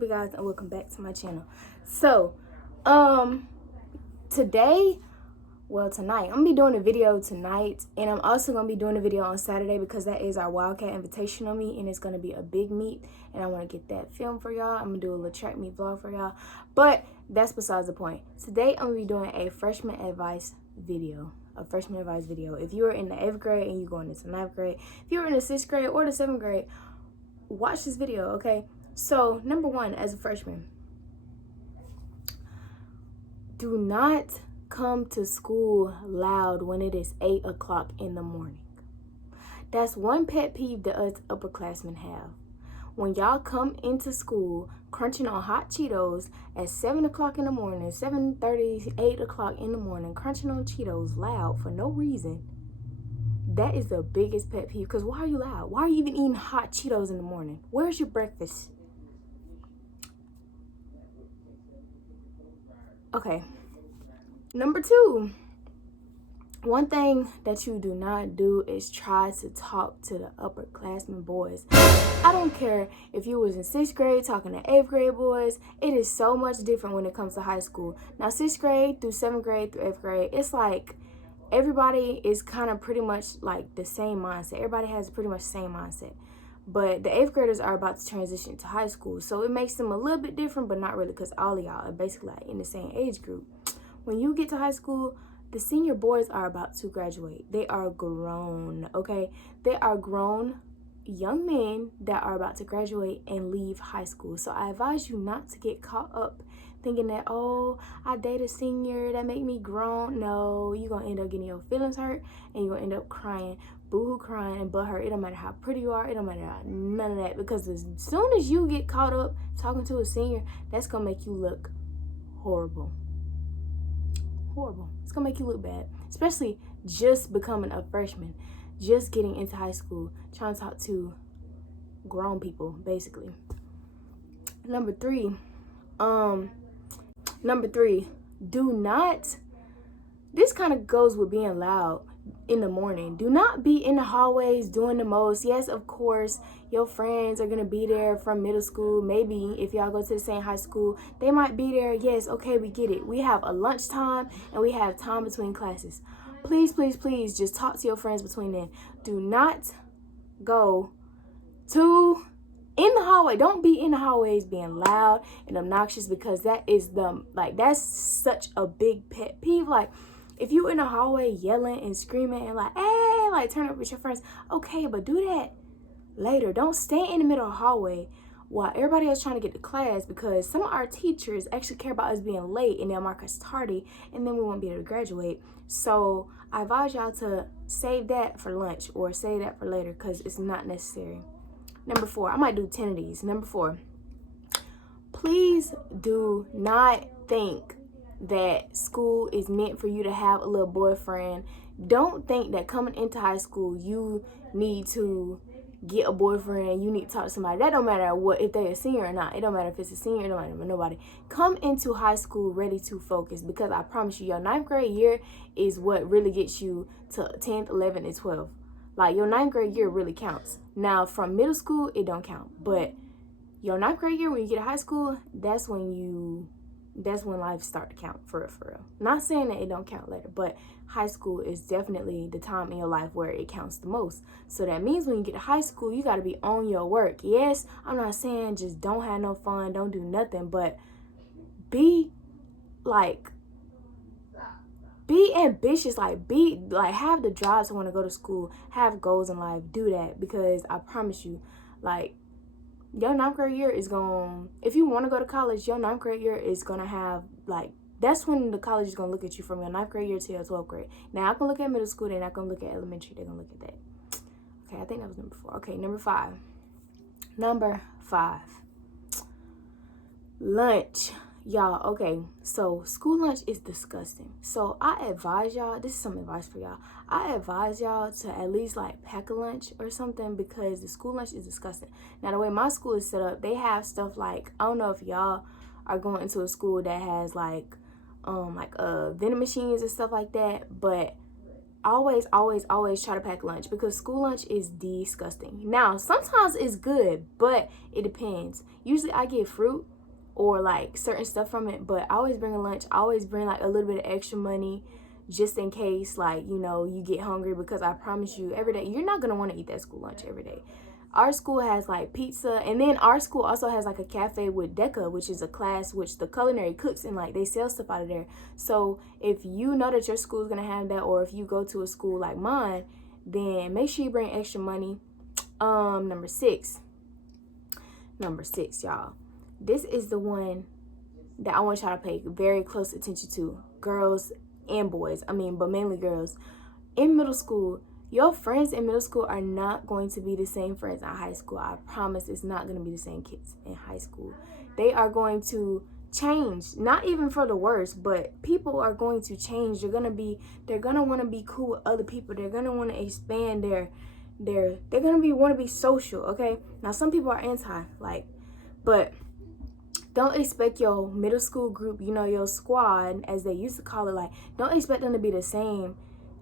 up, you guys, and welcome back to my channel. So tonight I'm gonna be doing a video tonight, and I'm also gonna be doing a video on Saturday because that is our Wildcat Invitational meet, and it's gonna be a big meet, and I want to get that filmed for y'all. I'm gonna do a little track meet vlog for y'all, but that's besides the point. Today I'm gonna be doing a freshman advice video. If you're in the 8th grade and you're going into 9th grade, if you're in the 6th grade or the 7th grade, watch this video, okay? So, number one, as a freshman, do not come to school loud when it is 8 o'clock in the morning. That's one pet peeve that us upperclassmen have. When y'all come into school crunching on hot Cheetos at 7 o'clock in the morning, 7:30, 8 o'clock in the morning, crunching on Cheetos loud for no reason, that is the biggest pet peeve. Because why are you loud? Why are you even eating hot Cheetos in the morning? Where's your breakfast? Okay. Number two, one thing that you do not do is try to talk to the upperclassmen boys. I don't care if you was in 6th grade talking to 8th grade boys. It is so much different when it comes to high school. Now, 6th grade through 7th grade through 8th grade, it's like everybody is kind of pretty much like the same mindset. Everybody has pretty much the same mindset. But the 8th graders are about to transition to high school, so it makes them a little bit different, but not really, because all of y'all are basically like in the same age group. When you get to high school, the senior boys are about to graduate. They are grown, okay? They are grown young men that are about to graduate and leave high school. So I advise you not to get caught up thinking that, oh, I date a senior, that make me grown. No, you're going to end up getting your feelings hurt, and you're going to end up crying, boohoo crying and butthurt. It don't matter how pretty you are. It don't matter none of that, because as soon as you get caught up talking to a senior, that's going to make you look horrible. It's gonna make you look bad, especially just becoming a freshman, just getting into high school, trying to talk to grown people, basically. Number three, do not, this kind of goes with being loud in the morning. Do not be in the hallways doing the most. Yes, of course, your friends are gonna be there from middle school. Maybe if y'all go to the same high school, they might be there. Yes, okay, we get it. We have a lunchtime and we have time between classes. Please, please, please, just talk to your friends between then. Do not go to in the hallway. Don't be in the hallways being loud and obnoxious, because that is that's such a big pet peeve. Like, if you in the hallway yelling and screaming and like, hey, like turn up with your friends, okay, but do that later. Don't stand in the middle of the hallway while everybody else trying to get to class, because some of our teachers actually care about us being late and they'll mark us tardy, and then we won't be able to graduate. So I advise y'all to save that for lunch or save that for later, because it's not necessary. Number four, I might do 10 of these. Number four, please do not think that school is meant for you to have a little boyfriend. Don't think that coming into high school you need to get a boyfriend, you need to talk to somebody. That don't matter what, if they're a senior or not. It don't matter if it's a senior, it don't matter nobody. Come into high school ready to focus, because I promise you, your 9th grade year is what really gets you to 10th, 11th, and 12th. Like, your 9th grade year really counts. Now, from middle school, it don't count. But your 9th grade year, when you get to high school, that's when life start to count, for real. Not saying that it don't count later, but high school is definitely the time in your life where it counts the most. So that means when you get to high school, you got to be on your work. Yes, I'm not saying just don't have no fun, don't do nothing, but be ambitious, have the drive to want to go to school, have goals in life. Do that, because I promise you, like, your 9th grade year is if you want to go to college, your 9th grade year is going to have, that's when the college is going to look at you, from your 9th grade year to your 12th grade. Now, I can look at middle school, they're not going to look at elementary, they're going to look at that. Okay, I think that was number four. Okay, number five. Lunch. Y'all, okay, so school lunch is disgusting. So I advise y'all, this is some advice for y'all. I advise y'all to at least pack a lunch or something, because the school lunch is disgusting. Now, the way my school is set up, they have stuff like, I don't know if y'all are going into a school that has vending machines and stuff like that, but always try to pack lunch, because school lunch is disgusting. Now, sometimes it's good, but it depends. Usually I get fruit or like certain stuff from it, but I always bring a lunch. I always bring like a little bit of extra money just in case, like, you know, you get hungry, because I promise you, every day you're not gonna want to eat that school lunch every day. Our school has like pizza, and then our school also has like a cafe with DECA, which is a class which the culinary cooks, and like they sell stuff out of there. So if you know that your school is gonna have that, or if you go to a school like mine, then make sure you bring extra money. Number six, y'all, this is the one that I want y'all to pay very close attention to, girls and boys. But mainly girls. In middle school, your friends in middle school are not going to be the same friends in high school. I promise it's not going to be the same kids in high school. They are going to change, not even for the worse, but people are going to change. They're going to want to be cool with other people. They're going to want to expand they're going to want to be social, okay? Now, some people are anti, but don't expect your middle school group, your squad, as they used to call it, don't expect them to be the same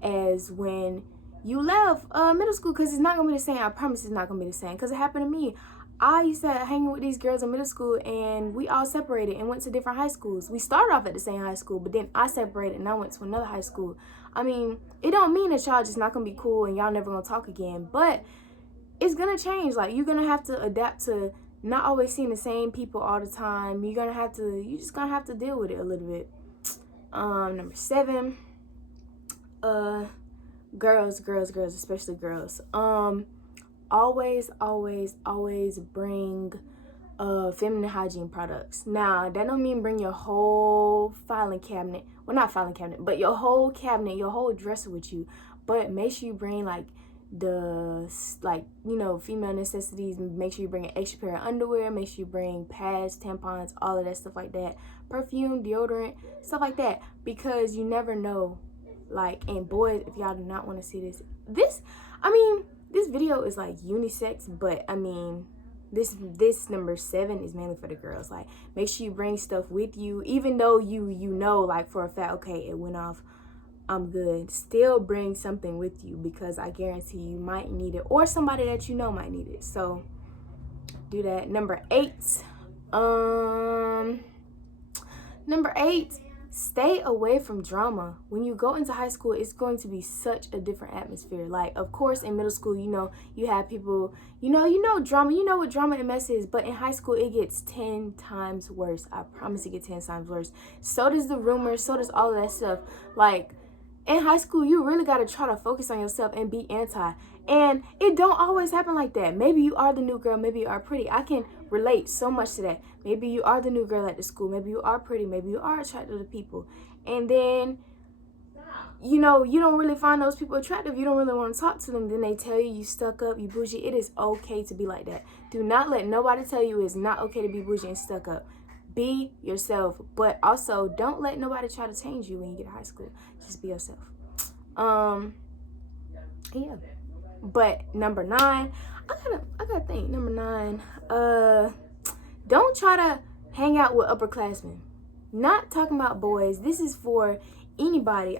as when you left middle school, because it's not gonna be the same. I promise it's not gonna be the same, because it happened to me. I used to hang with these girls in middle school, and we all separated and went to different high schools. We started off at the same high school, but then I separated and I went to another high school. It don't mean that y'all just not gonna be cool and y'all never gonna talk again, but it's gonna change. You're gonna have to adapt to not always seeing the same people all the time. You're just gonna have to deal with it a little bit. Number 7, girls, especially girls. Always bring feminine hygiene products. Now, that don't mean bring your whole filing cabinet. Well, not filing cabinet, but your whole cabinet, your whole dresser with you. But make sure you bring female necessities. Make sure you bring an extra pair of underwear. Make sure you bring pads, tampons, all of that stuff like that. Perfume, deodorant, stuff like that, because you never know. And boys, if y'all do not want to see this video is unisex, but this number 7 is mainly for the girls. Make sure you bring stuff with you, even though you know for a fact, okay, it went off, I'm good. Still bring something with you, because I guarantee you might need it, or somebody that you know might need it. So do that. Number 8, stay away from drama. When you go into high school, it's going to be such a different atmosphere. Of course, in middle school, you have people, drama, what drama and mess is, but in high school, it gets 10 times worse. I promise it gets 10 times worse. So does the rumors, so does all of that stuff. In high school, you really got to try to focus on yourself and be anti. And it don't always happen like that. Maybe you are the new girl. Maybe you are pretty. I can relate so much to that. Maybe you are the new girl at the school. Maybe you are pretty. Maybe you are attractive to people. And then, you don't really find those people attractive. You don't really want to talk to them. Then they tell you stuck up, you bougie. It is okay to be like that. Do not let nobody tell you it's not okay to be bougie and stuck up. Be yourself, but also don't let nobody try to change you when you get to high school. Just be yourself. Yeah. But number 9, I gotta think. Number 9, don't try to hang out with upperclassmen. Not talking about boys. This is for anybody.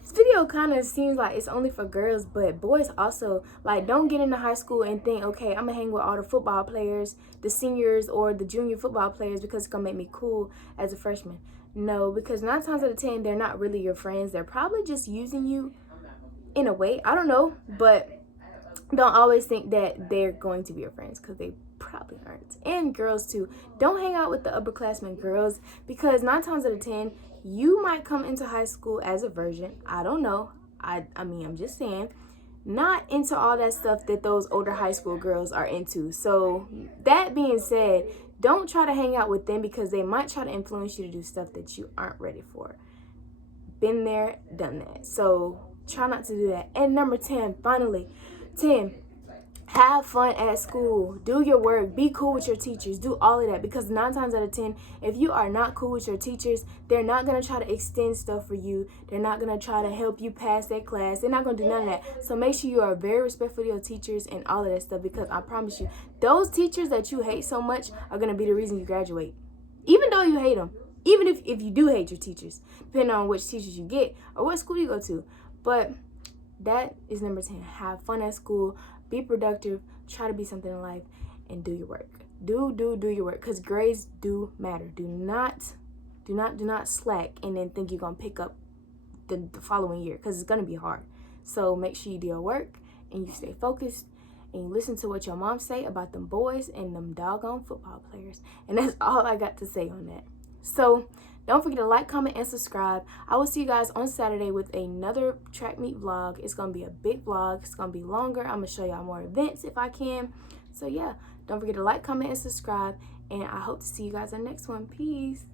This video kind of seems like it's only for girls, but boys also. Don't get into high school and think, okay, I'm gonna hang with all the football players, the seniors, or the junior football players, because it's gonna make me cool as a freshman. No, because 9 times out of 10, they're not really your friends. They're probably just using you in a way. I don't know, but don't always think that they're going to be your friends, because they probably aren't. And girls too. Don't hang out with the upperclassmen girls, because 9 times out of 10, you might come into high school as a virgin. I don't know. I'm just saying, not into all that stuff that those older high school girls are into. So that being said, don't try to hang out with them, because they might try to influence you to do stuff that you aren't ready for. Been there, done that. So try not to do that. And number 10, finally, 10, have fun at school. Do your work. Be cool with your teachers. Do all of that, because 9 times out of 10, if you are not cool with your teachers, they're not going to try to extend stuff for you. They're not going to try to help you pass that class. They're not going to do none of that. So make sure you are very respectful of your teachers and all of that stuff, because I promise you, those teachers that you hate so much are going to be the reason you graduate. Even though you hate them. Even if you do hate your teachers, depending on which teachers you get or what school you go to. But That is number 10. Have fun at school, be productive, try to be something in life, and do your work. Do your work, because grades do matter. Do not slack and then think you're gonna pick up the following year, because it's gonna be hard. So make sure you do your work and you stay focused and you listen to what your mom say about them boys and them doggone football players. And that's all I got to say on that. So don't forget to like, comment, and subscribe. I will see you guys on Saturday with another track meet vlog. It's gonna be a big vlog. It's gonna be longer. I'm gonna show y'all more events if I can. So yeah, don't forget to like, comment, and subscribe. And I hope to see you guys on the next one. Peace.